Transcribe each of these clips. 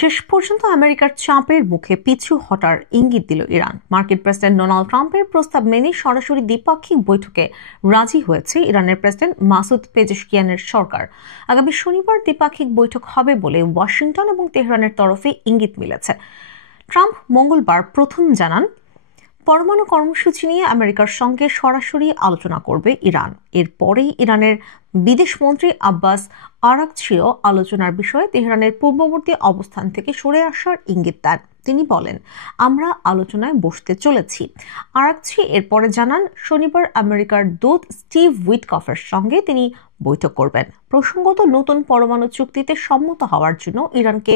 শেষ পর্যন্ত আমেরিকার চাপের মুখে পিছু হটার ইঙ্গিত দিল ইরান। মার্কিন প্রেসিডেন্ট ডোনাল্ড ট্রাম্পের প্রস্তাব মেনে সরাসরি দ্বিপাক্ষিক বৈঠকে রাজি হয়েছে ইরানের প্রেসিডেন্ট মাসুদ পেজেশকিয়ানের সরকার। আগামী শনিবার দ্বিপাক্ষিক বৈঠক হবে বলে ওয়াশিংটন এবং তেহরানের তরফে ইঙ্গিত মিলেছে। ট্রাম্প মঙ্গলবার প্রথম জানান, পরমাণু কর্মসূচি নিয়ে আমেরিকার সঙ্গে সরাসরি আলোচনা করবে ইরান। এরপরেই ইরানের বিদেশমন্ত্রী আব্বাস আরাগচিও আলোচনার বিষয়ে তেহরানের পূর্ববর্তী অবস্থান থেকে সরে আসার ইঙ্গিত দেন। তিনি বলেন, আমরা আলোচনায় বসতে চলেছি। আরাগচি এরপরে জানান, শনিবার আমেরিকার দূত স্টিভ উইটকফের সঙ্গে তিনি বৈঠক করবেন। প্রসঙ্গত, নতুন পরমাণু চুক্তিতে সম্মত হওয়ার জন্য ইরানকে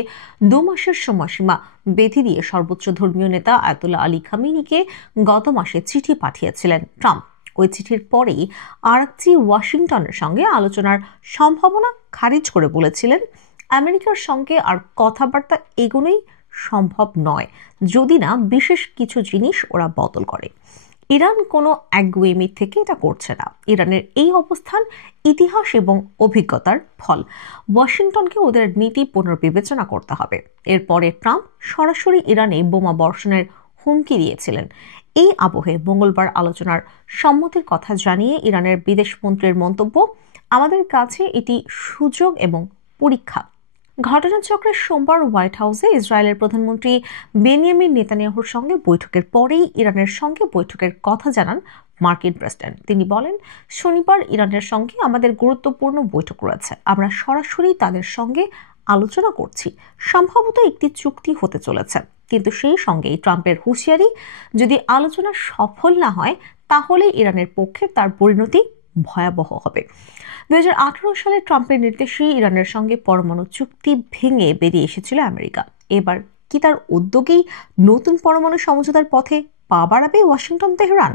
2 মাসের সময়সীমা বেঁধে দিয়ে সর্বোচ্চ ধর্মীয় নেতা আয়াতুল্লাহ আলী খামেনিকে গত মাসে চিঠি পাঠিয়েছিলেন ট্রাম্প। ওই চিঠির পরেই আরাগচি ওয়াশিংটনের সঙ্গে আলোচনার সম্ভাবনা খারিজ করে বলেছিলেন, আমেরিকার সঙ্গে আর কথাবার্তা এগোনোই সম্ভব নয় যদি না বিশেষ কিছু জিনিস ওরা বদল করে। ইরান কোনো একগুঁয়েমি থেকে এটা করছে না। ইরানের এই অবস্থান ইতিহাস এবং অভিজ্ঞতার ফল। ওয়াশিংটনকে ওদের নীতি পুনর্বিবেচনা করতে হবে। এরপরে ট্রাম্প সরাসরি ইরানে বোমা বর্ষণের হুমকি দিয়েছিলেন। এই আবহে মঙ্গলবার আলোচনার সম্মতির কথা জানিয়ে ইরানের বিদেশমন্ত্রীর মন্তব্য, আমাদের কাছে এটি সুযোগ এবং পরীক্ষা। ঘটনাচক্রে সোমবার হোয়াইট হাউসে ইসরায়েলের প্রধানমন্ত্রী বেনিয়ামিন নেতানিয়াহুর সঙ্গে বৈঠকের পরেই ইরানের সঙ্গে বৈঠকের কথা জানান মার্কিন প্রেসিডেন্ট। তিনি বলেন, শনিবার ইরানের সঙ্গে আমাদের গুরুত্বপূর্ণ বৈঠক রয়েছে। আমরা সরাসরি তাদের সঙ্গে আলোচনা করছি। সম্ভবত একটি চুক্তি হতে চলেছে, কিন্তু সেই সঙ্গেই ট্রাম্পের হুঁশিয়ারি, যদি আলোচনা সফল না হয় তাহলে ইরানের পক্ষে তার পরিণতি ভয়াবহ হবে। 2018 সালে ট্রাম্পের নির্দেশে ইরানের সঙ্গে পরমাণু চুক্তি ভেঙে বেরিয়ে এসেছিল আমেরিকা। এবার কি তার উদ্যোগেই নতুন পরমাণু সমঝোতার পথে পা বাড়াবে ওয়াশিংটন তেহরান?